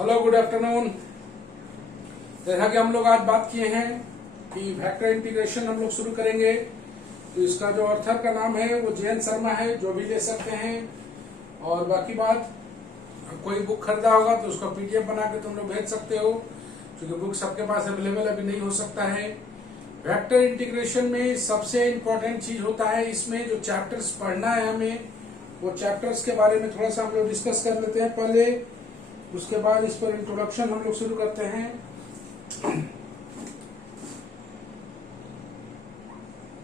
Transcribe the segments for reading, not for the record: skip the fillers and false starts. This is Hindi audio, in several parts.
Hello, good afternoon. जैसा कि हम लोग आज बात किए हैं कि वेक्टर इंटीग्रेशन हम लोग शुरू करेंगे, तो इसका जो ऑथर का नाम है वो जयंत शर्मा है, जो भी ले सकते हैं। और बाकी बात, कोई बुक खरीदा होगा तो उसका पीडीएफ बना के तुम लोग भेज सकते हो, क्योंकि बुक सबके पास अवेलेबल अभी नहीं हो सकता है। वेक्टर इंटीग्रेशन में सबसे इम्पोर्टेंट चीज होता है, इसमें जो चैप्टर्स पढ़ना है हमें, वो चैप्टर्स के बारे में थोड़ा सा हम लोग डिस्कस कर लेते हैं पहले। उसके बाद इस पर इंट्रोडक्शन हम लोग शुरू करते हैं।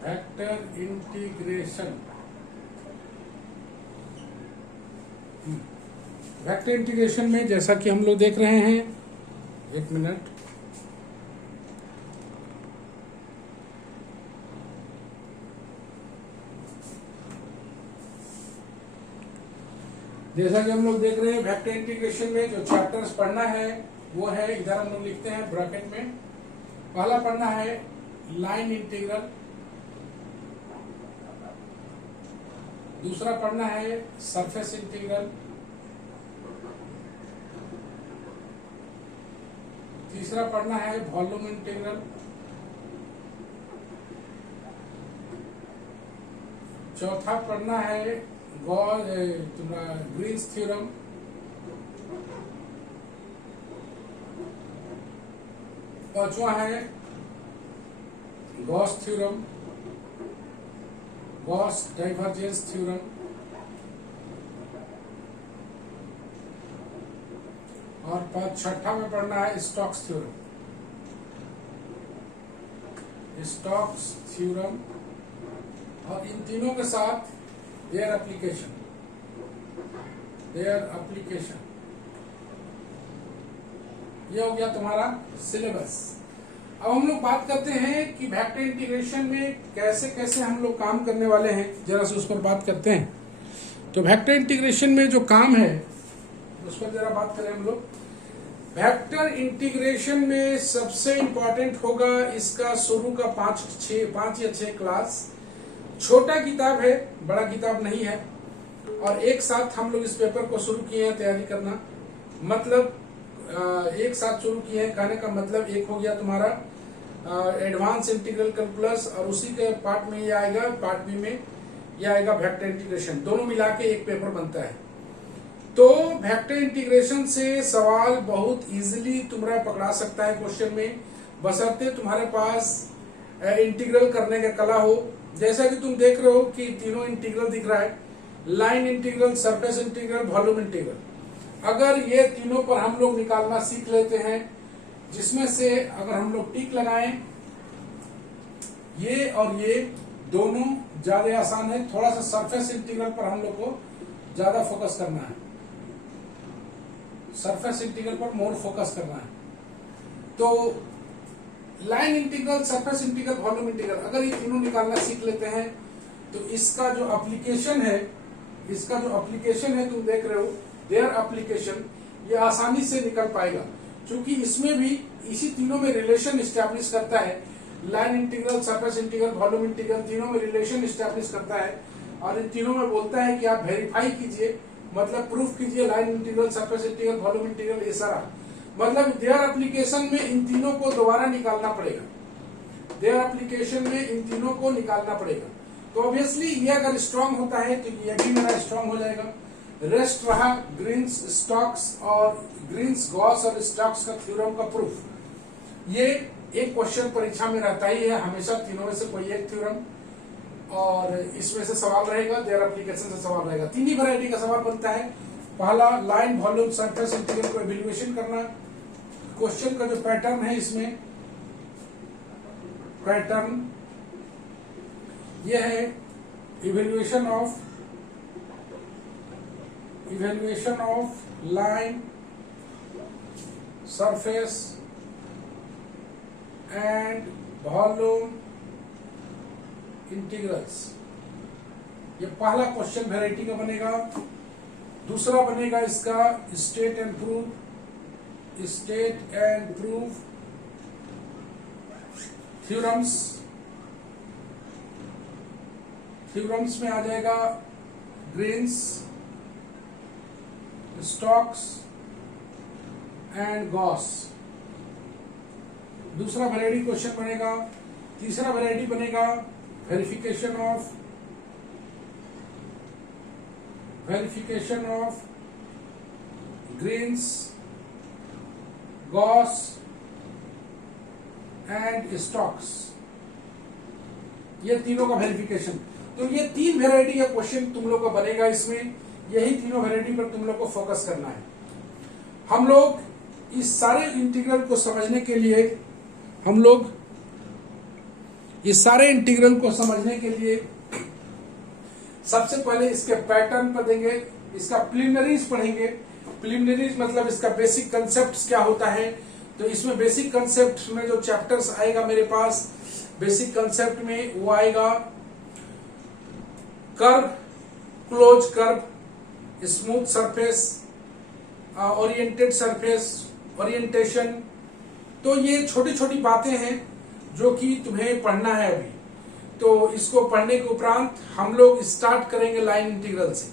वेक्टर इंटीग्रेशन, वेक्टर इंटीग्रेशन में जैसा कि हम लोग देख रहे हैं, एक मिनट, जैसा कि हम लोग देख रहे हैं वेक्टर इंटीग्रेशन में जो चैप्टर्स पढ़ना है वो है, इधर हम लोग लिखते हैं ब्रैकेट में। पहला पढ़ना है लाइन इंटीग्रल, दूसरा पढ़ना है सरफेस इंटीग्रल, तीसरा पढ़ना है वॉल्यूम इंटीग्रल, चौथा पढ़ना है ग्रीन्स थ्योरम, पांचवा है Gauss theorem, Gauss divergence theorem, और छठा में पढ़ना है स्टोक्स थ्योरम। स्टोक्स थ्योरम, और इन तीनों के साथ देयर एप्लीकेशन। ये हो गया तुम्हारा सिलेबस। अब हम लोग बात करते हैं कि वेक्टर इंटीग्रेशन में कैसे कैसे हम लोग काम करने वाले हैं, जरा से उस पर बात करते हैं। तो वेक्टर इंटीग्रेशन में जो काम है उस पर जरा बात करें हम लोग। वेक्टर इंटीग्रेशन में सबसे इंपॉर्टेंट होगा इसका शुरू का 5 या 6 क्लास। छोटा किताब है, बड़ा किताब नहीं है, और एक साथ हम लोग इस पेपर को शुरू किए हैं तैयारी करना। मतलब एक साथ शुरू किए हैं, कहने का मतलब एक हो गया तुम्हारा एडवांस इंटीग्रल कैलकुलस, और उसी के पार्ट में ये आएगा, पार्ट बी में ये आएगा वेक्टर इंटीग्रेशन। दोनों मिला के एक पेपर बनता है। तो वेक्टर इंटीग्रेशन से सवाल बहुत इजीली तुम्हारा पकड़ा सकता है क्वेश्चन में, बशर्ते तुम्हारे पास इंटीग्रल करने का कला हो। जैसा कि तुम देख रहे हो कि तीनों इंटीग्रल दिख रहा है, line integral, surface integral, volume integral. अगर ये तीनों पर हम लोग निकालना सीख लेते हैं, जिसमें से अगर हम लोग टिक लगाएं, ये और ये दोनों ज्यादा आसान है। थोड़ा सा सरफेस इंटीग्रल पर हम लोग को ज्यादा फोकस करना है, सरफेस इंटीग्रल पर मोर फोकस करना है। तो line integral, surface integral, volume integral, अगर ये तीनों निकालना सीख लेते हैं तो इसका जो एप्लीकेशन है तुम देख रहे हो, देयर एप्लीकेशन, ये आसानी से निकल पाएगा, क्योंकि इसमें भी इसी तीनों में रिलेशन स्टैब्लिश करता है। Line integral, surface integral, volume integral, तीनों में रिलेशन स्टैब्लिश करता है, और इन तीनों में बोलता है कि आप वेरीफाई कीजिए, मतलब प्रूफ कीजिए, line integral, surface integral, volume integral, ये सारा मतलब देयर एप्लीकेशन में इन तीनों को दोबारा निकालना पड़ेगा। देयर एप्लीकेशन में इन तीनों को निकालना पड़ेगा। तो ऑब्वियसली ये अगर स्ट्रांग होता है तो ये भी मेरा स्ट्रांग हो जाएगा। रेस्ट रहा ग्रीन्स, स्टोक्स और ग्रीन्स, गॉस और स्टोक्स का थ्योरम का प्रूफ। ये एक क्वेश्चन परीक्षा में रहता ही है हमेशा, तीनों में से कोई एक थ्योरम, और इसमें से सवाल रहेगा, देयर एप्लीकेशन से सवाल रहेगा। तीन ही वैरायटी का सवाल बनता है। पहला लाइन, वॉल्यूम, सरफेस इंटीग्रल को इवैल्यूएशन करना। क्वेश्चन का जो पैटर्न है, इसमें पैटर्न ये है evaluation of line, surface and volume integrals. ये पहला क्वेश्चन वैरायटी का बनेगा। दूसरा बनेगा इसका state and proof theorems. Theorems में आ जाएगा ग्रीन्स, स्टोक्स एंड गॉस। दूसरा वैरायटी क्वेश्चन बनेगा, तीसरा वैरायटी बनेगा verification of grains, Gauss and stocks. ये तीनों का वेरिफिकेशन। तो ये 3 वैरायटी का क्वेश्चन तुम लोग का बनेगा इसमें। यही तीनों वैरायटी पर तुम लोग को फोकस करना है। हम लोग इस सारे इंटीग्रल को समझने के लिए सबसे पहले इसके पैटर्न पर देंगे, इसका प्रिलिमिनरीज पढ़ेंगे। प्रिलिमिनरीज मतलब इसका बेसिक कंसेप्ट क्या होता है। तो इसमें बेसिक कंसेप्ट में जो चैप्टर्स आएगा मेरे पास, बेसिक कंसेप्ट में वो आएगा curve, close curve, smooth surface, oriented surface, orientation. तो ये छोटी छोटी बातें हैं जो कि तुम्हें पढ़ना है अभी। तो इसको पढ़ने के उपरांत हम लोग स्टार्ट करेंगे लाइन इंटीग्रल से।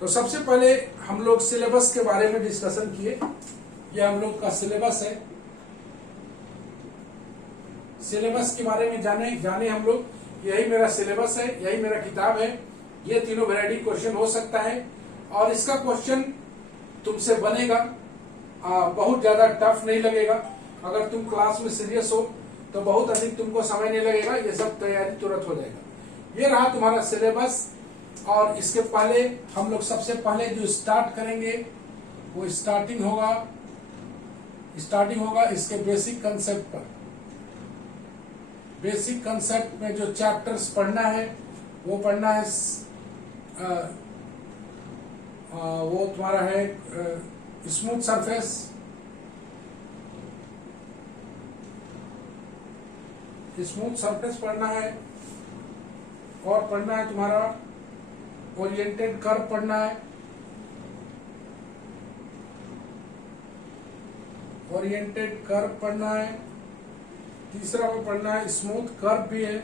तो सबसे पहले हम लोग सिलेबस के बारे में डिस्कशन किए। ये हम लोग का सिलेबस है। सिलेबस के बारे में जाने हम लोग। यही मेरा सिलेबस है, यही मेरा किताब है। ये तीनों वैरायटी क्वेश्चन हो सकता है और इसका क्वेश्चन तुमसे बनेगा। बहुत ज्यादा टफ नहीं लगेगा। अगर तुम क्लास में सीरियस हो तो बहुत अधिक तुमको समय नहीं लगेगा। ये सब तैयारी तुरंत हो जाएगा। ये रहा तुम्हारा सिलेबस। और इसके पहले हम लोग सबसे पहले जो स्टार्ट करेंगे वो स्टार्टिंग होगा इसके बेसिक कंसेप्ट पर। बेसिक कंसेप्ट में जो चैप्टर्स पढ़ना है वो पढ़ना है, वो तुम्हारा है स्मूथ सरफेस, पढ़ना है। और पढ़ना है तुम्हारा ओरिएंटेड कर्व पढ़ना है, तीसरा में पढ़ना है स्मूथ कर्व भी है,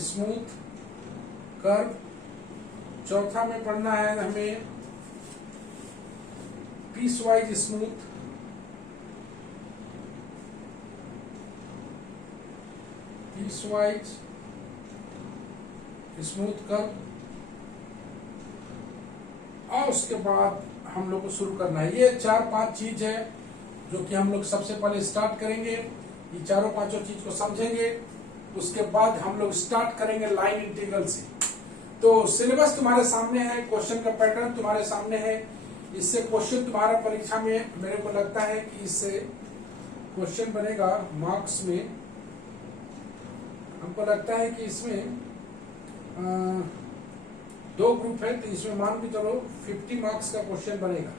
स्मूथ कर्व। चौथा में पढ़ना है हमें पीस वाइज स्मूथ, कर्व। और उसके बाद हम लोग को शुरू करना है। ये 4-5 चीज है जो कि हम लोग सबसे पहले स्टार्ट करेंगे। ये चारों पांचों चीज को समझेंगे। उसके बाद हम लोग स्टार्ट करेंगे लाइन इंटीग्रल से। तो सिलेबस तुम्हारे सामने है, क्वेश्चन का पैटर्न तुम्हारे सामने है। इससे क्वेश्चन तुम्हारा परीक्षा में मेरे को लगता है कि इससे क्वेश्चन बनेगा मार्क्स में। हमको लगता है कि इसमें 2 ग्रुप है तो इसमें मान के चलो 50 मार्क्स का क्वेश्चन बनेगा।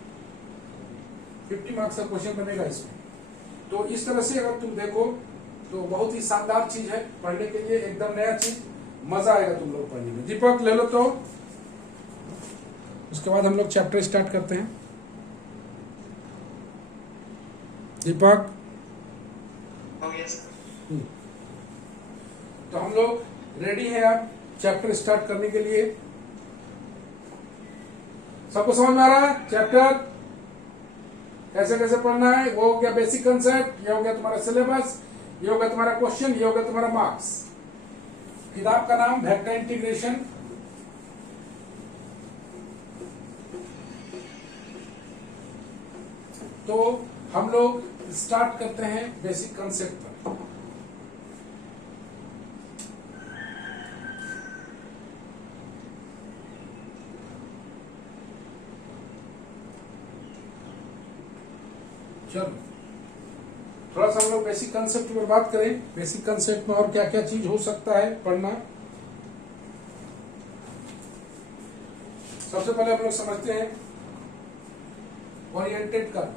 50 मार्क्स का क्वेश्चन बनेगा इसमें। तो इस तरह से अगर तुम देखो तो बहुत ही शानदार चीज है पढ़ने के लिए, एकदम नया चीज, मजा आएगा तुम लोग पढ़ने में। दीपक ले लो। तो उसके बाद हम लोग चैप्टर स्टार्ट करते हैं। दीपक। तो हम लोग रेडी हैं अब चैप्टर स्टार्ट करने के लिए। सबको समझ में आ रहा है चैप्टर कैसे कैसे पढ़ना है? वो हो गया बेसिक कंसेप्ट, ये हो गया तुम्हारा सिलेबस, ये हो गया तुम्हारा क्वेश्चन, ये हो गया तुम्हारा मार्क्स। किताब का नाम वेक्टर इंटीग्रेशन। तो हम लोग स्टार्ट करते हैं बेसिक कंसेप्ट पर। चलो थोड़ा सा हम लोग बेसिक कंसेप्ट पर बात करें। बेसिक कंसेप्ट में और क्या क्या चीज हो सकता है पढ़ना। सबसे पहले हम लोग समझते हैं ओरिएंटेड कर्व।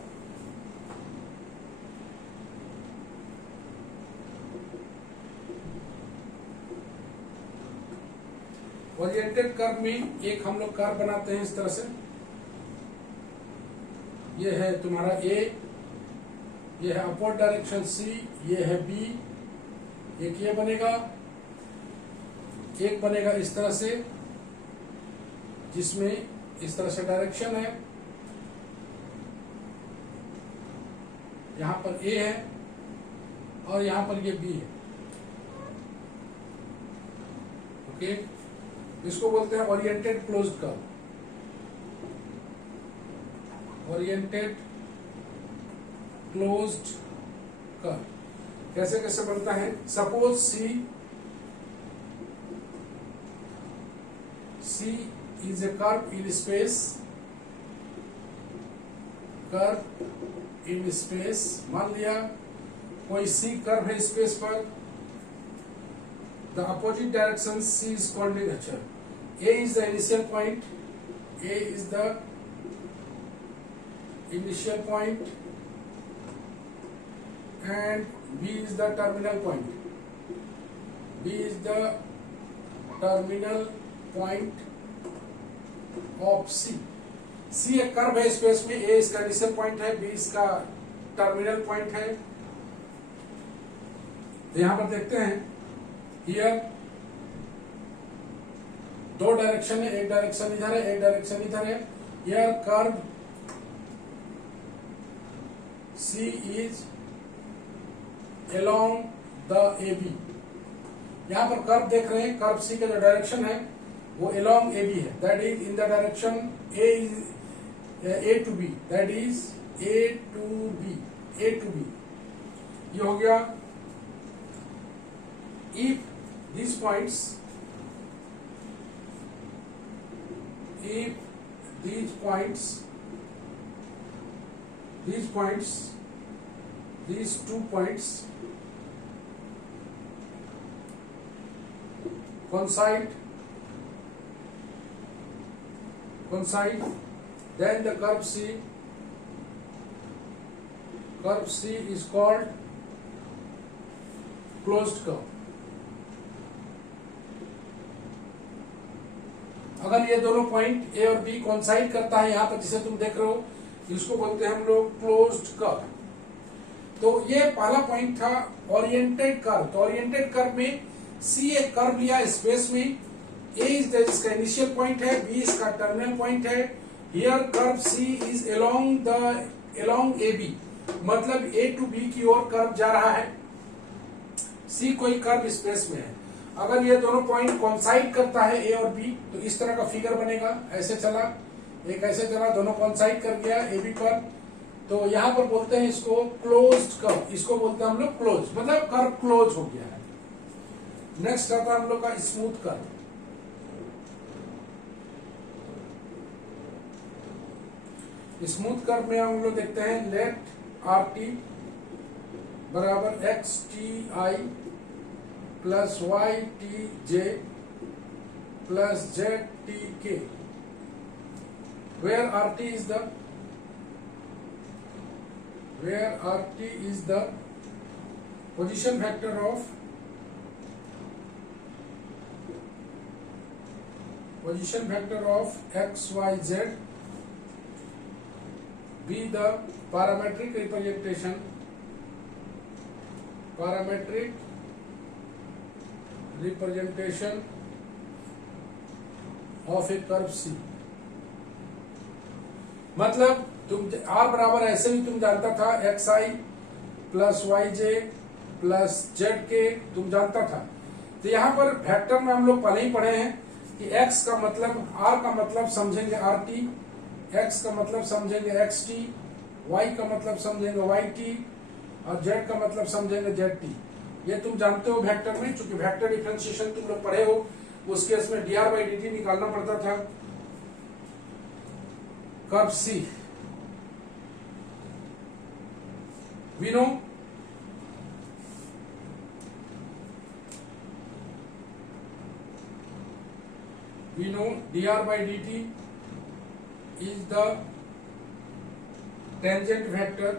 ओरिएंटेड कर्व में एक हम लोग कर्व बनाते हैं इस तरह से। ये है तुम्हारा ए, ये है अपवर्ड डायरेक्शन सी, ये है बी, एक ये बनेगा, एक बनेगा इस तरह से जिसमें इस तरह से डायरेक्शन है, यहां पर ए है और यहां पर ये बी है। ओके, इसको बोलते हैं oriented closed curve. Oriented closed curve कैसे कैसे बनता है? Suppose c is a curve in space, curve in space. मान लिया कोई सी कर्व है स्पेस पर, the opposite direction c is called ligature. A is the initial point, a is the initial point and B is the terminal point. B is the terminal point of C. C एक कर्व है स्पेस में, A इसका इनिशियल पॉइंट है, B इसका टर्मिनल पॉइंट है। तो यहां पर देखते हैं, हियर दो डायरेक्शन है, एक डायरेक्शन इधर है, एक डायरेक्शन इधर है। Here curve C is along the AB। यहां पर कर्व देख रहे हैं, कर्व C का जो डायरेक्शन है वो along AB है, that is in the direction A to B, that is A to B। ये हो गया। if these two points coincide, then the curve C is called closed curve। अगर ये दोनों पॉइंट ए और बी कोइंसाइड करता है यहां पर, जिसे तुम देख रहे हो, इसको बोलते हैं हम लोग क्लोज्ड कर्व। तो ये पहला पॉइंट था ओरिएंटेड कर्व। तो ओरिएंटेड कर्व में सी एक कर्व लिया स्पेस में, ए इज इसका इनिशियल पॉइंट है, बी इसका टर्मिनल पॉइंट है। Here curve C is along A B, मतलब ए टू बी की ओर कर्व जा रहा है। सी कोई कर्व स्पेस में है। अगर ये दोनों पॉइंट कोइंसाइड करता है ए और बी, तो इस तरह का फिगर बनेगा। ऐसे चला, एक ऐसे चला, दोनों कोइंसाइड कर गया ए बी पर, तो यहां पर बोलते हैं इसको क्लोज्ड कर्व। इसको बोलते हैं हम लोग क्लोज, मतलब कर्व क्लोज हो गया है। नेक्स्ट आता है हम लोग का स्मूथ कर्व। स्मूथ कर्व में हम लोग देखते हैं, लेट आर टी बराबर x t i plus y t j plus z t k, where RT is the position vector of x, y, z, be the parametric representation of a curve C। मतलब तुम R बराबर ऐसे भी तुम जानता था एक्स आई प्लस वाई जे प्लस जेड के, तुम जानता था। तो यहाँ पर वेक्टर में हम लोग पहले ही पढ़े हैं कि x का मतलब, R का मतलब समझेंगे आर टी, x का मतलब समझेंगे एक्स टी, y का मतलब समझेंगे वाई टी और z का मतलब समझेंगे जेड टी। ये तुम जानते हो वेक्टर में, चूंकि वेक्टर डिफरेंशिएशन तुम लोग पढ़े हो, उस केस में dr by dt निकालना पड़ता था। Curve C we know dr by dt is the tangent vector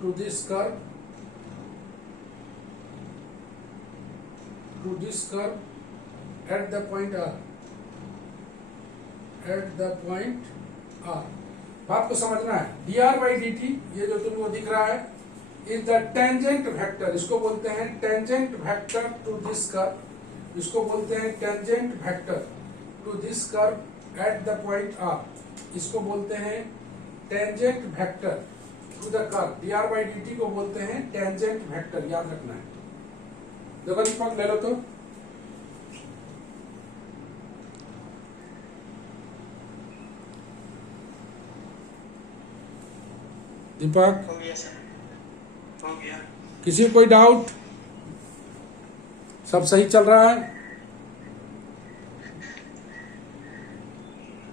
to this curve at the point R। बात को समझना है। dr by dt ये जो तुमको दिख रहा है इज द टेंजेंट वेक्टर, इसको बोलते हैं tangent vector to this curve, इसको बोलते हैं tangent vector to this curve at the point r, इसको बोलते हैं tangent vector to the curve. dr by dt को बोलते हैं टेंजेंट वेक्टर, याद रखना है। देखो दीपक ले लो तो, दीपक हो गया सर, हो गया। किसी कोई डाउट? सब सही चल रहा है?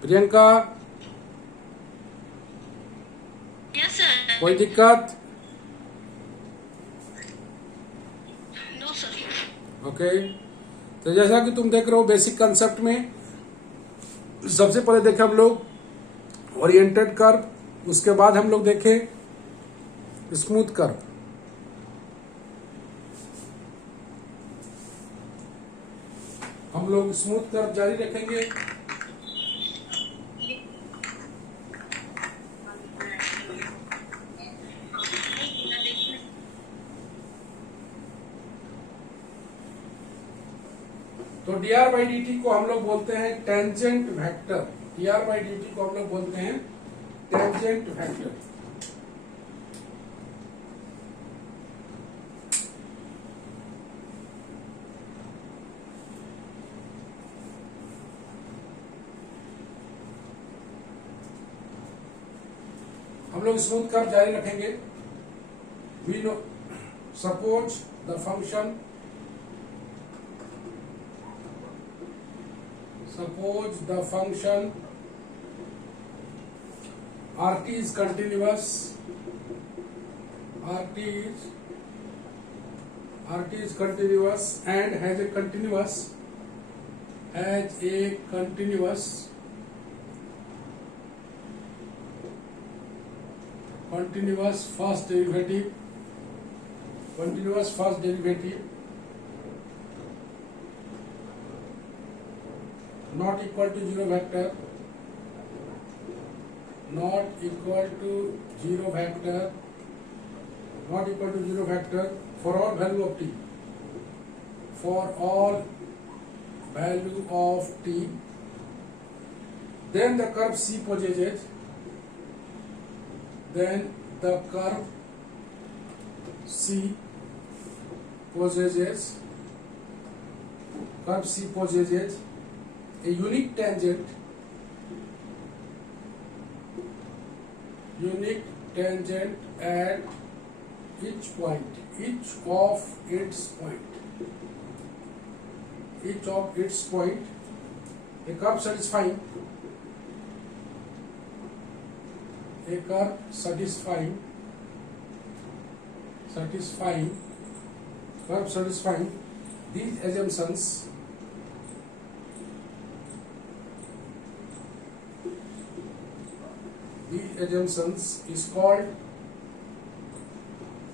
Priyanka yes sir. कोई दिक्कत? No sir. ओके, तो जैसा कि तुम देख रहे हो बेसिक कंसेप्ट में सबसे पहले देखे हम लोग ओरिएंटेड कर्व, उसके बाद हम लोग देखे स्मूथ कर्व। हम लोग स्मूथ कर्व जारी रखेंगे। तो dr by dt को हम लोग बोलते हैं tangent vector. dr by dt को हम लोग बोलते हैं टेंजेंट वेक्टर। हम लोग स्मूथ कर्व जारी रखेंगे। We know suppose the function, suppose the function rt is continuous, rt is continuous and has a continuous first derivative, not equal to zero vector, not equal to zero vector for all value of t, then the curve C possesses, a unique tangent at each of its point, a curve satisfying these assumptions is called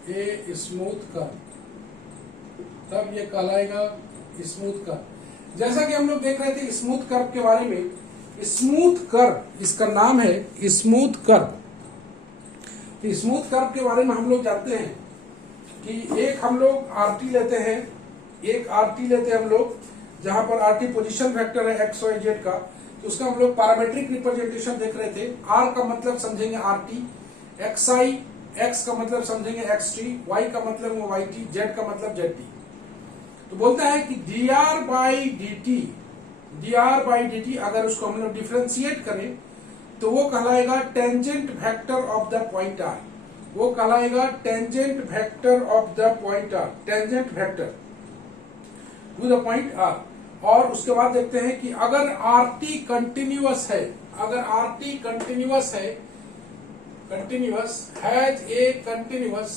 a smooth curve। तब ये कहलाएगा स्मूथ कर्व। जैसा कि हम लोग देख रहे थे स्मूथ कर्व के बारे में, स्मूथ कर्व, इसका नाम है स्मूथ कर्व। स्मूथ कर्व के बारे में हम लोग जानते हैं कि एक हम लोग आरटी लेते हैं, हम लोग, जहां पर आरटी पोजीशन वेक्टर है एक्स वाई जेड का, तो उसका हम लोग पैरामीट्रिक रिप्रेजेंटेशन देख रहे थे। आर का मतलब समझेंगे आरटी, एक्सआई, एक्स का मतलब समझेंगे एक्सटी, वाई का मतलब वाई टी, जेड का मतलब जेड टी। तो बोलता है कि dr by dt अगर उसको हम लोग डिफरेंशिएट करें तो वो कहलाएगा tangent vector of the point r, tangent vector to the point r. और उसके बाद देखते हैं कि अगर RT कंटिन्यूअस है, has a continuous,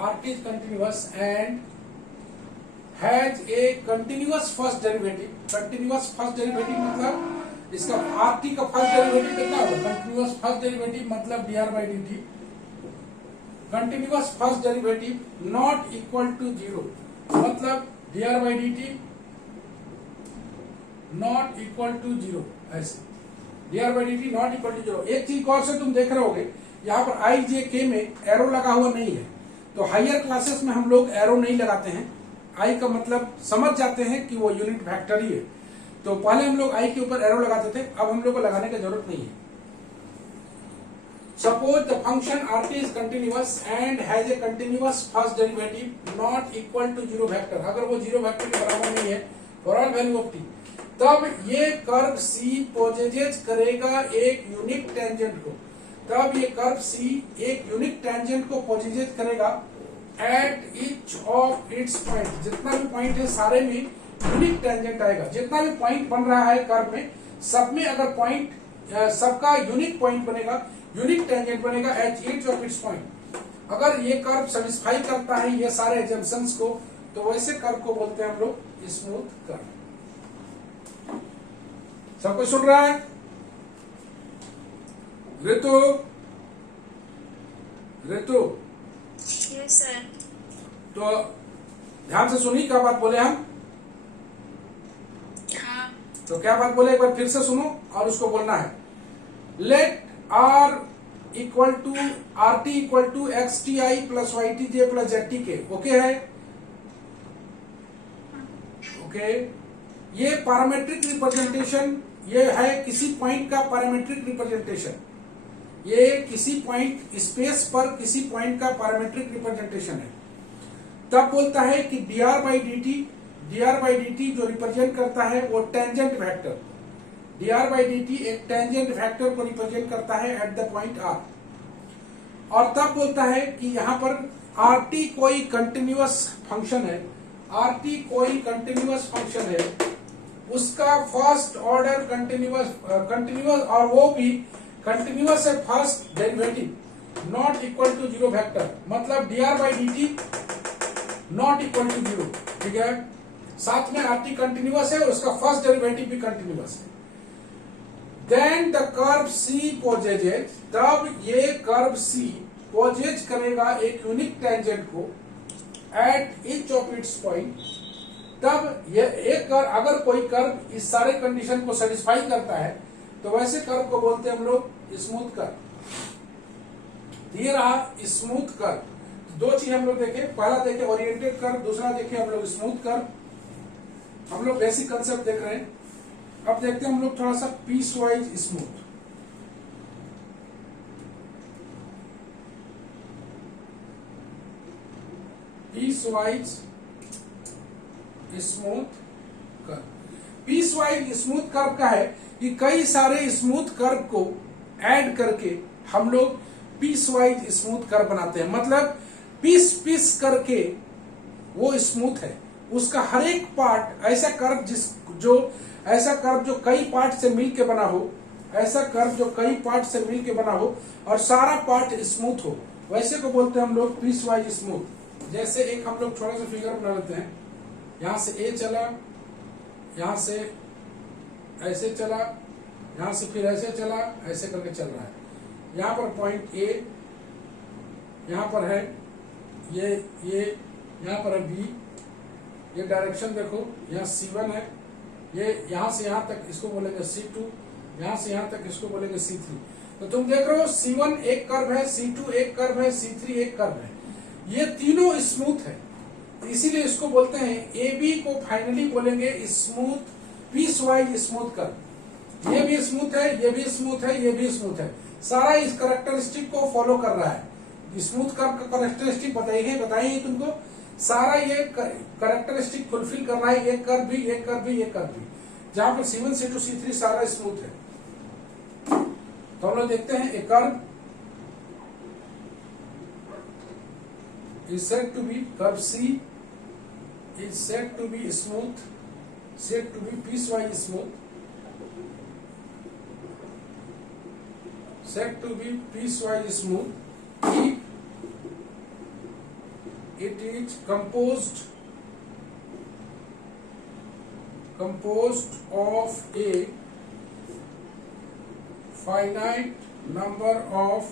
RT is continuous and has a continuous first derivative। मतलब इसका RT का फर्स्ट डेरिवेटिव कितना होगा? कंटिन्यूअस फर्स्ट डेरिवेटिव मतलब dr by dt, continuous first derivative not equal to zero, मतलब dr by dt not equal to zero, ऐसे dr by dt not equal to zero. एक चीज और से तुम देख रहे होगे, यहाँ पर आई जे के में एरो लगा हुआ नहीं है, तो हायर क्लासेस में हम लोग एरो नहीं लगाते हैं। आई का मतलब समझ जाते हैं कि वो यूनिट वेक्टर ही है। तो पहले हम लोग आई के ऊपर एरो लगाते थे, अब हम लोग को लगाने की जरूरत नहीं है। Suppose the function rt is continuous and has a continuous first derivative not equal to zero vector, अगर वो जीरो वेक्टर के बराबर नहीं है for all value of t, तब ये कर्व C पोजेजेज करेगा एक यूनिक टेंजेंट को, तब ये कर्व C एक यूनिक टेंजेंट को पोजेजेज करेगा eight each of its point, जितना भी पॉइंट है सारे में यूनिक टेंजेंट आएगा, जितना भी पॉइंट बन रहा है कर्व में सब में अगर पॉइंट सबका यूनिक पॉइंट बनेगा, यूनिक टेंजेंट बनेगा eight each of its point. अगर ये कर्व सेटिस्फाई करता है ये सारे एजम्पशंस को, तो वैसे कर्व को बोलते हैं हम लोग स्मूथ कर्व। सब कुछ सुन रहा है? ऋतु ऋतु यस सर। तो ध्यान से सुनी क्या बात बोले हम। हाँ। तो क्या बात बोले एक बार फिर से सुनो और उसको बोलना है। Let r equal to r t equal to x t i plus y t j plus z t k. Okay है? ओके। ये पैरामीट्रिक रिप्रेजेंटेशन, ये है किसी पॉइंट का पैरामीट्रिक रिप्रेजेंटेशन, ये किसी पॉइंट स्पेस पर किसी पॉइंट का पैरामीट्रिक रिप्रेजेंटेशन है। तब बोलता है कि dr बाई डी टी जो रिप्रेजेंट करता है वो tangent vector, dr by d T एक टेंजेंट वेक्टर को रिप्रेजेंट करता है एट द पॉइंट r। और तब बोलता है कि यहाँ पर rt कोई कंटिन्यूअस फंक्शन है, rt कोई कंटिन्यूअस फंक्शन है, उसका फर्स्ट ऑर्डर कंटिन्यूअस और वो भी कंटिन्यूअस है first derivative not equal to zero vector, मतलब dr by d t not equal to zero. ठीक है? साथ में rt कंटिन्यूअस है और उसका फर्स्ट डेरिवेटिव भी कंटिन्यूअस है। Then the curve C possesses, तब ये कर्व C पोजेज करेगा एक यूनिक टेंजेंट को at each of its point. तब ये एक कर्व, अगर कोई कर्व इस सारे कंडीशन को सेटिस्फाई करता है तो वैसे कर्व को बोलते हैं हम लोग स्मूथ कर्व। ये रहा स्मूथ कर्व। दो चीज हम लोग देखे, पहला देखे ओरिएंटेड कर्व, दूसरा देखे हम लोग स्मूथ कर्व। हम लोग बेसिक कंसेप्ट देख रहे हैं। अब देखते हैं हम लोग थोड़ा सा piecewise smooth. Piecewise smooth curve. Piecewise smooth curve का है कि कई सारे स्मूथ कर्व को ऐड करके हम लोग पीस वाइज स्मूथ कर्व बनाते हैं, मतलब पीस पीस करके वो स्मूथ है। उसका हर एक पार्ट ऐसा कर्व ऐसा कर्व जो कई पार्ट से मिलके बना हो, ऐसा कर्व जो कई पार्ट से मिलके बना हो और सारा पार्ट स्मूथ हो, वैसे को बोलते हैं हम लोग पीस वाइज स्मूथ। जैसे एक हम लोग छोटा सा फिगर बना लेते हैं, यहां से ए चला, यहां से ऐसे चला, यहां से फिर ऐसे चला, ऐसे करके चल रहा है। यहां पर पॉइंट ए, यहां पर है ये यहां पर है बी, ये डायरेक्शन देखो, यहाँ C1 है, ये यहां से यहां तक इसको बोलेंगे C2, यहां से यहां तक इसको बोलेंगे C3। तो तुम देख रहे हो C1 एक कर्व है, C2 एक कर्व है, C3 एक कर्व है, ये तीनों स्मूथ है, इसीलिए इसको बोलते हैं AB को फाइनली बोलेंगे smooth, piecewise smooth curve. ये भी स्मूथ है, ये भी स्मूथ है, ये भी स्मूथ है, सारा इस कैरेक्टरिस्टिक को फॉलो कर रहा है। स्मूथ कर्व का कैरेक्टरिस्टिक बताइए तुमको, सारा ये कैरेक्टरिस्टिक फुलफिल कर रहा है, एक कर्व भी, एक कर्व भी, एक कर्व भी, जहां पर C1 C2 C3 सारा स्मूथ है। तो हम लोग देखते हैं एक curve is said to be curve C is said to be smooth, said to be piecewise smooth, said to be piecewise smooth if it is composed of a finite number of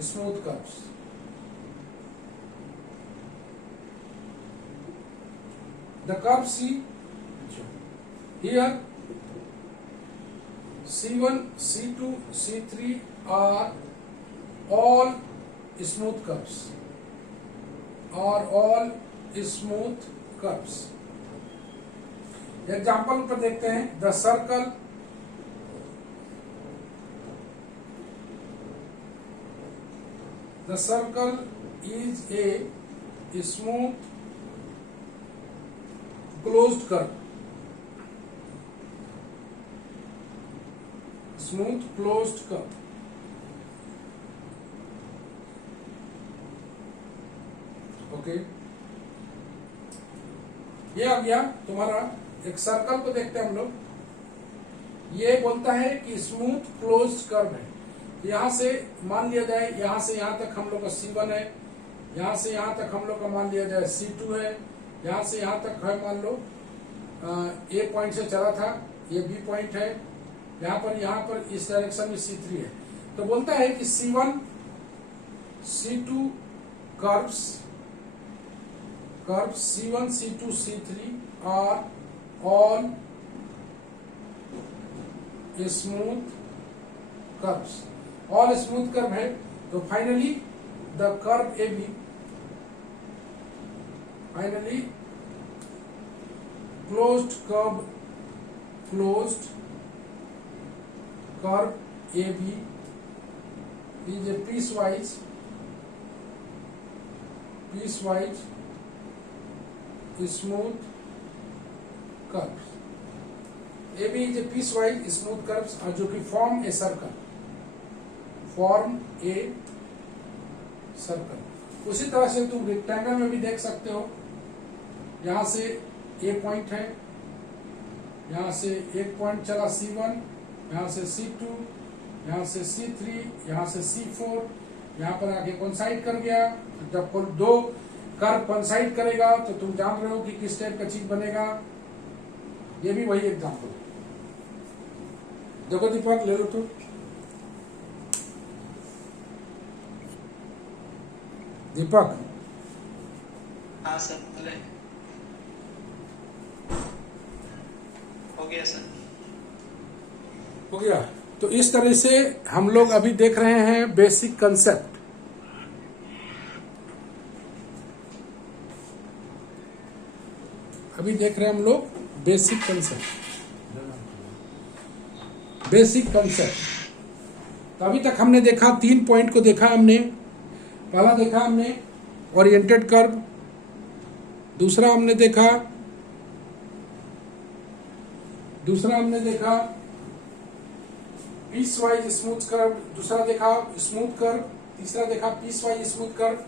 smooth curves. The curve C, here C1, C2, C3 are all smooth curves, example पर देखते हैं। The circle is a smooth closed curve. Smooth closed curve. Okay, ये आ गया तुम्हारा। एक सर्कल को देखते हैं हम लोग। ये बोलता है कि स्मूथ क्लोज्ड कर्व है। यहां से मान लिया जाए, यहां से यहां तक हम लोग का C1 है, यहां से यहां तक हम लोग का मान लिया जाए C2 है, यहां से यहां तक है मान लो A पॉइंट से चला था, ये B पॉइंट है, यहां पर इस डायरेक्शन में C3 है। तो बोलता है कि C1 C2 curves C1 C2 C3 are all smooth curves। all smooth curve है। तो finally the curve AB, finally closed curve AB is a piecewise smooth curves। AB is a piecewise smooth curves जो कि form a circle। उसी तरह से तुम रेक्टेंगल में भी देख सकते हो। यहां से A पॉइंट है, यहां से एक पॉइंट चला C1, यहां से C2, यहां से C3, यहां से C4, यहां पर आके कोइंसाइड कर गया। जब कोई दो कर्व कोइंसाइड करेगा तो तुम जान रहे हो कि किस टाइप का चीज बनेगा। ये भी वही एग्जाम्पल। देखो दीपक, ले लो तो। दीपक, हाँ सर, बोले। हो गया सर। हो गया। तो इस तरह से हम लोग अभी देख रहे हैं बेसिक कंसेप्ट। अभी देख रहे हैं हम लोग बेसिक कंसेप्ट। तो अभी तक हमने देखा 3 पॉइंट को देखा हमने। पहला देखा हमने ओरिएंटेड कर्व, दूसरा हमने देखा पीस वाइज स्मूथ कर्व, दूसरा देखा स्मूथ कर्व, तीसरा देखा piecewise smooth curve.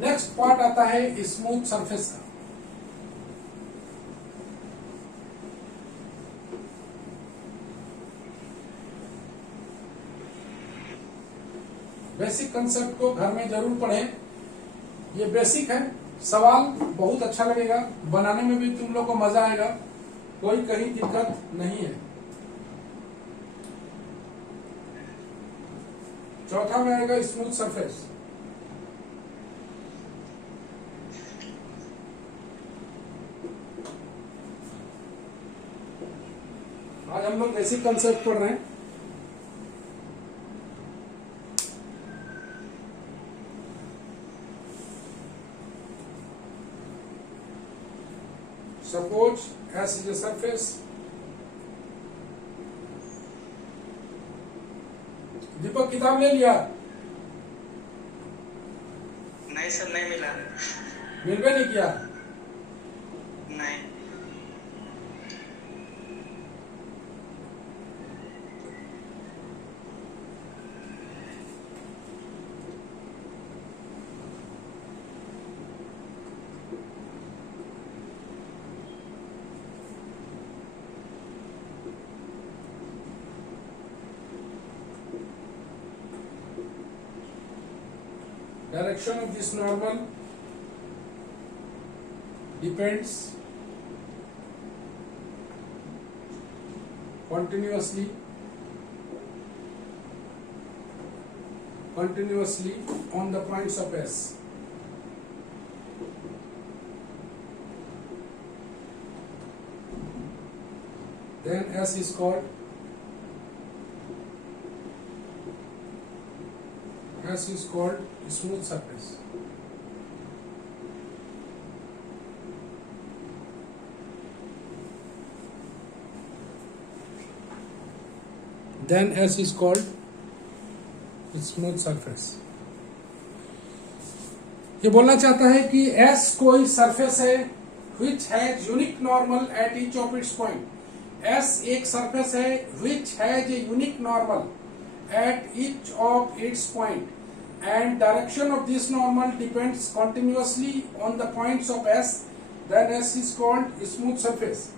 Next part आता है स्मूथ सरफेस का। बेसिक कंसेप्ट को घर में जरूर पढ़ें। ये बेसिक है। सवाल बहुत अच्छा लगेगा, बनाने में भी तुम लोग को मजा आएगा, कोई कहीं दिक्कत नहीं है। चौथा में आएगा स्मूथ सरफेस। आज हम लोग बेसिक कंसेप्ट पढ़ रहे हैं। Suppose S is a surface। दीपक, किताब ले लिया? नहीं सर, नहीं मिला। मिलवे नहीं किया? नहीं। Direction of this normal depends continuously on the points of S। Then S is called smooth surface। then S is called smooth surface. ये बोलना चाहता है कि S कोई सरफेस है which has unique normal at each of its point. S एक सरफेस है which has a unique normal at each of its point, and direction of this normal depends continuously on the points of S. Then S is called smooth surface.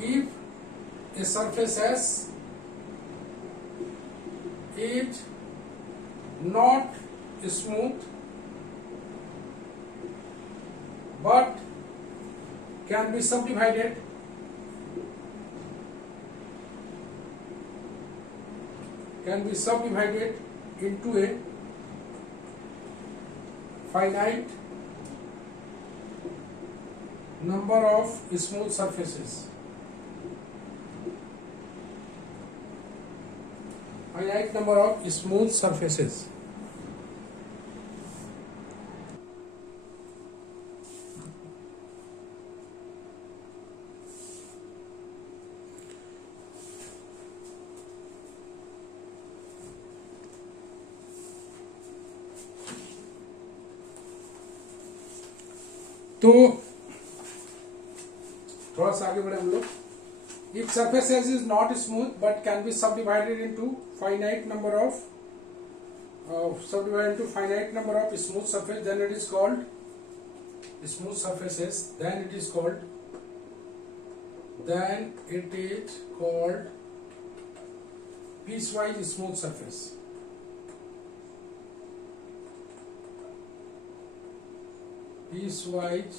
If a surface S is not smooth but can be subdivided into a finite number of smooth surfaces. Finite number of smooth surfaces. तो थोड़ा सा आगे बढ़े हम लोग. If surface S is not smooth but can be subdivided into finite number of smooth surface, then it is called smooth surfaces. Then it is called piecewise smooth surface. Piecewise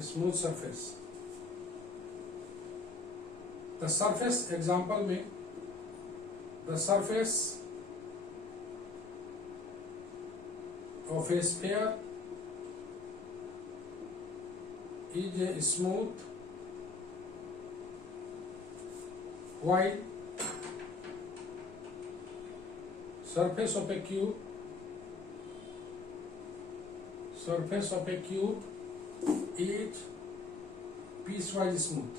smooth surface. The surface example में the surface of a sphere is a smooth while surface of a cube is piecewise smooth.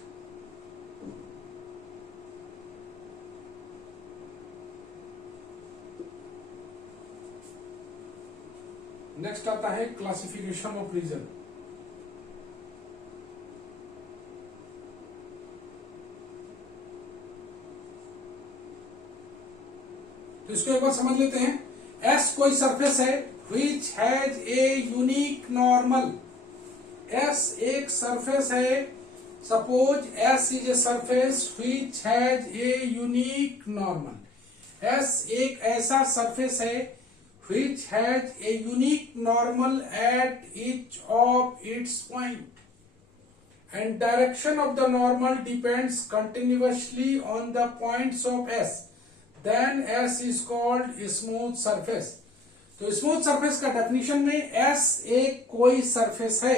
Next आता है क्लासिफिकेशन ऑफ रीजन. तो इसको एक बार समझ लेते हैं. S कोई सरफेस है which has a unique normal. S एक सरफेस है. Suppose S is a surface which has a unique normal. S एक ऐसा सरफेस है which has a unique normal at each of its point, and direction of the normal depends continuously on the points of S. Then S is called smooth surface. तो स्मूथ सरफेस का डेफिनेशन में S एक कोई सरफेस है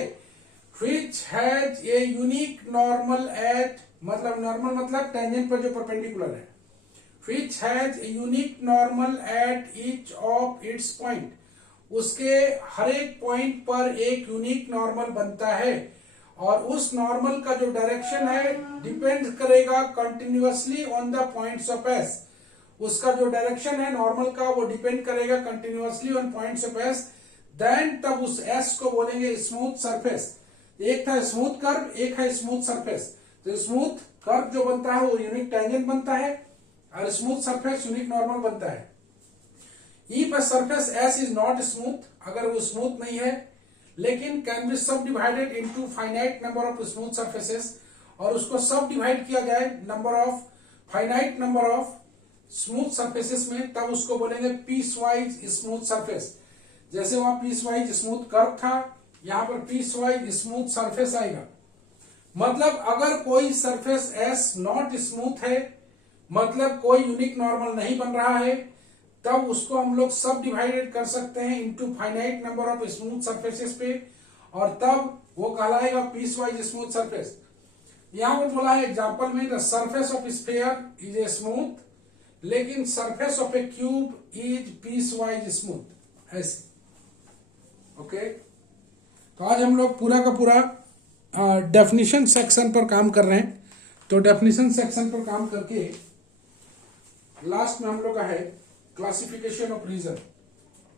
which has a unique normal at, मतलब नॉर्मल मतलब टेंजेंट पर जो परपेंडिकुलर है, which has a unique normal at each of its point. उसके हर एक पॉइंट पर एक यूनिक नॉर्मल बनता है और उस नॉर्मल का जो डायरेक्शन है डिपेंड करेगा continuously on the points of S. उसका जो डायरेक्शन है नॉर्मल का वो डिपेंड करेगा continuously on points of S. Then तब उस एस को बोलेंगे स्मूथ सरफेस. एक था स्मूथ कर्व, एक है स्मूथ सरफेस. तो स्मूथ कर्व जो बनता है वो यूनिक टेंजेंट बनता है और स्मूथ सरफेस यूनिक नॉर्मल बनता है. If a surface S is not smooth, अगर वो स्मूथ नहीं है लेकिन कैन बी सब divided into finite number of smooth surfaces, और उसको सब डिवाइड किया जाए finite number of smooth surfaces में, तब उसको बोलेंगे पीस वाइज स्मूथ सरफेस. जैसे वहां पीस वाइज स्मूथ कर्व था, यहां पर पीस वाइज स्मूथ सरफेस आएगा. मतलब अगर कोई सरफेस एस नॉट स्मूथ है, मतलब कोई यूनिक नॉर्मल नहीं बन रहा है, तब उसको हम लोग सब डिवाइडेड कर सकते हैं into finite number of smooth surfaces पे, और तब वो कहलाएगा पीस वाइज स्मूथ सरफेस. यहां पर बोला है एग्जांपल में the surface of sphere is a smooth, लेकिन surface of a cube is piecewise smooth. ऐसे ओके. तो आज हम लोग पूरा का पूरा डेफिनेशन सेक्शन पर काम कर रहे हैं. तो डेफिनेशन सेक्शन पर काम करके लास्ट में हम लोग का है classification of region.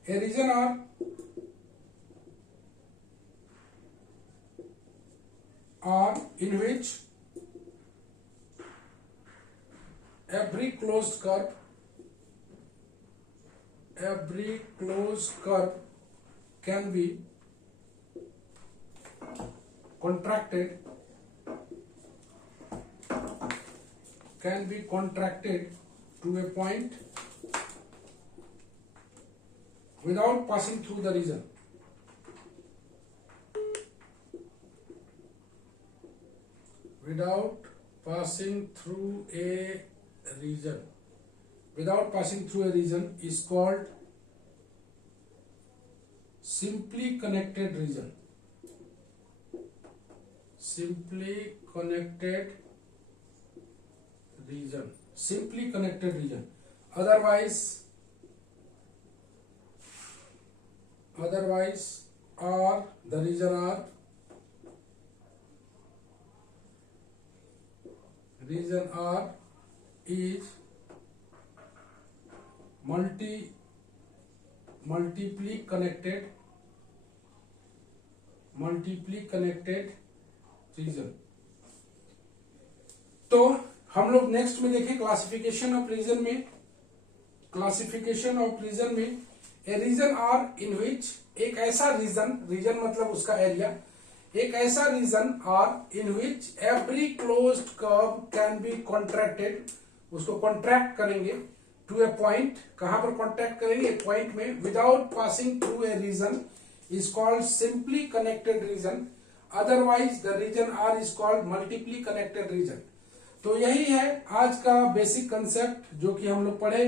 A region are in which every closed curve can be contracted to a point without passing through the region. Without passing through a region is called simply connected region. Simply connected region. Otherwise or the region R is multiply connected region। तो हम लोग नेक्स्ट में देखें क्लासिफिकेशन ऑफ रीजन में ए रीजन आर इन विच एक ऐसा रीजन मतलब उसका एरिया, एक ऐसा region are in which every closed curve can be contracted, उसको कॉन्ट्रैक्ट करेंगे टू ए पॉइंट। कहां पर कॉन्ट्रैक्ट करेंगे? एक पॉइंट में। Without passing through a region is called simply connected region. Otherwise the region R is called multiply connected region. तो यही है आज का बेसिक कंसेप्ट जो कि हम लोग पढ़े।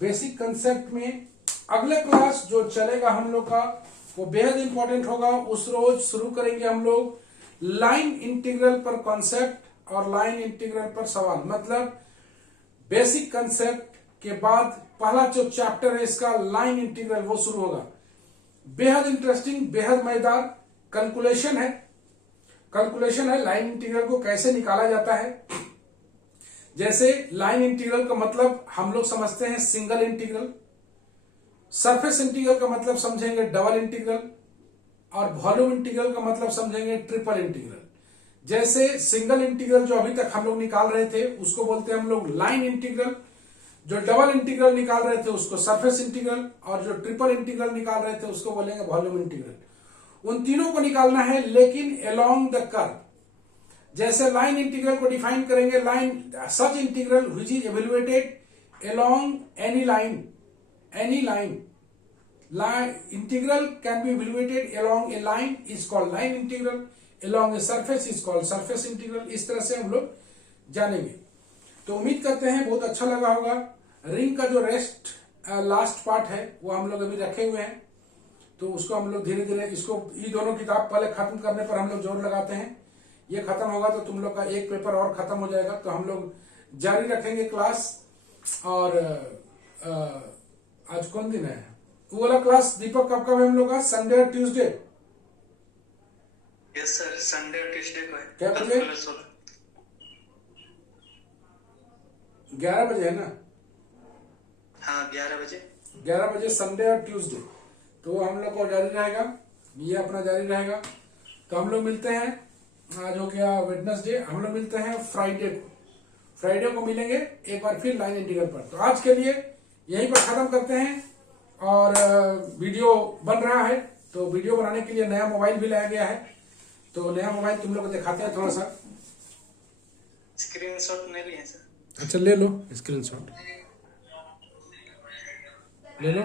बेसिक कंसेप्ट में अगले क्लास जो चलेगा हम लोग का वो बेहद इंपॉर्टेंट होगा। उस रोज शुरू करेंगे हम लोग लाइन इंटीग्रल पर कॉन्सेप्ट और लाइन इंटीग्रल पर सवाल। मतलब बेसिक कंसेप्ट के बाद पहला जो चैप्टर है इसका लाइन इंटीग्रल वो शुरू होगा। बेहद इंटरेस्टिंग, बेहद मजेदार कैलकुलेशन है लाइन इंटीग्रल को कैसे निकाला जाता है। जैसे लाइन इंटीग्रल का मतलब हम लोग समझते हैं सिंगल इंटीग्रल, सरफेस इंटीग्रल का मतलब समझेंगे डबल इंटीग्रल, और वॉल्यूम इंटीग्रल का मतलब समझेंगे ट्रिपल इंटीग्रल। जैसे सिंगल इंटीग्रल जो अभी तक हम लोग निकाल रहे थे उसको बोलते हैं हम लोग लाइन इंटीग्रल, जो डबल इंटीग्रल निकाल रहे थे उसको सरफेस इंटीग्रल, और जो ट्रिपल इंटीग्रल निकाल रहे थे उसको बोलेंगे वॉल्यूम इंटीग्रल। उन तीनों को निकालना है लेकिन अलोंग द कर्व। जैसे लाइन इंटीग्रल को डिफाइन करेंगे, line such integral which is evaluated along any line integral can be evaluated along a line is called line integral, along a surface is called surface integral। इस तरह से हम लोग जानेंगे। तो उम्मीद करते हैं बहुत अच्छा लगा होगा। रिंग का जो लास्ट पार्ट है वो हम लोग अभी रखे हुए हैं, तो उसको हम लोग धीरे धीरे इसको ये दोनों किताब पहले खत्म करने पर हम लोग जोर लगाते हैं। ये खत्म होगा तो तुम लोग का एक पेपर और खत्म हो जाएगा, तो हम लोग जारी रखेंगे क्लास। और आज कौन दिन है? वो वाला क्लास दीपक कब है हम लोग का? संडे और ट्यूसडे? यस सर, संडे और ट्यूसडे को है। क्या बजे? 11 बजे है ना? हाँ 11 बजे संडे और ट्यूसडे। तो हम लोग को जारी रहेगा, ये अपना जारी रहेगा। तो हम लोग मिलते हैं, आज हो गया वेडनेसडे, हम लोग मिलते हैं फ्राइडे को मिलेंगे एक बार फिर लाइन इंटीग्रल पर। तो आज के लिए यहीं पर खत्म करते हैं। और वीडियो बन रहा है, तो वीडियो बनाने के लिए नया मोबाइल भी लाया गया है। तो नया मोबाइल तुम लोग को दिखाते हैं, थोड़ा सा स्क्रीनशॉट नहीं लिए सर। अच्छा ले लो स्क्रीनशॉट, ले लो।